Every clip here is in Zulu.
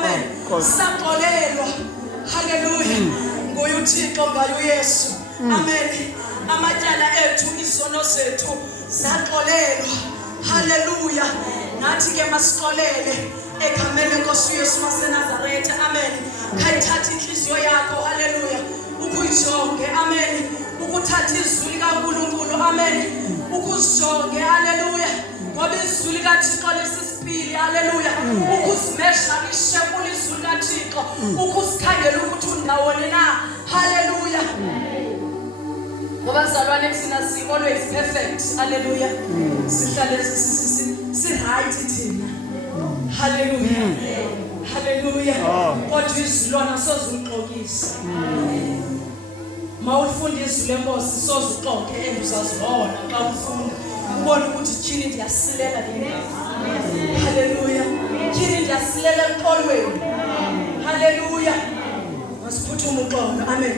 amen. Saxolelwa, hallelujah. Nguye uThixo ngaye uYesu, amen. Amatyala ethu, izono zethu zaxolelwa, hallelujah. Nathi ke masixolele egameni lenkosi uYesu waseNazaretha, amen. Khayithatha inhliziyo yakho, hallelujah, ukuyijonge, amen. Ukuthatha izwi likaNkulunkulu, amen. Ukuzijonge, hallelujah, ngoba izwi likaThixo lisisipili, hallelujah. Ukuzimesha ishekula izwi likaThixo, ukuzikhangela ukuthi undawone na, hallelujah. Ngoba bazalwane thina si always perfect, hallelujah. Sihlale si-right thina, hallelujah, hallelujah. Kodwa izwi lona sozulixokisa. Mawufunda izwi lenkosi sozuxoke enduzazibona xa ufunda ubona ukuthi thini ndiyasilela le. Hallelujah. Thini ndiyasilela eqolweni. Hallelujah. Masiphuthuma uxolo, amen.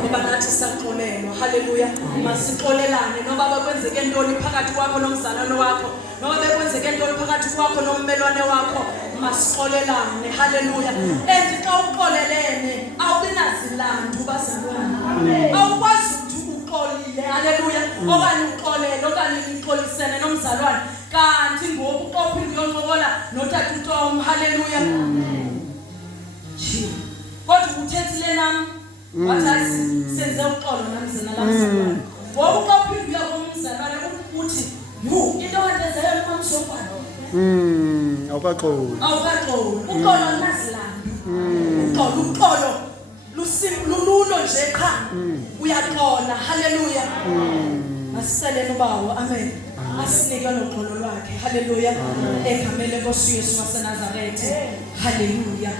Ngoba nathi saxolelwa, hallelujah. Masixolelane noba bekwenzeke ntoni phakathi kwakho nomzalwane wakho, noba bekwenzeke ntoni phakathi kwakho nommelwane wakho, masixolelane, hallelujah. And xa uxolelene awubinazilandu bazalwane. Awukwazi ukuthi uxolile, hallelujah, okanye uxolele okanye uxolisene nomzalwane kanti ngoku uqophile uyoncokola notata uTom, hallelujah. Kodwa uthethile nami wathi senze uxolo namzana lamzalwane. Ngoba uqophile uyakomzalwane uthi into wenzeyo nomsofana. Awukaxoli. Uxolo nazilandu. Uxolo lulo nje qha uyaxola, hallelujah. Masicele ubawo, amen. Asinike noxolo lwakhe, hallelujah. Egameni lenkosi uYesu waseNazaretha, hallelujah.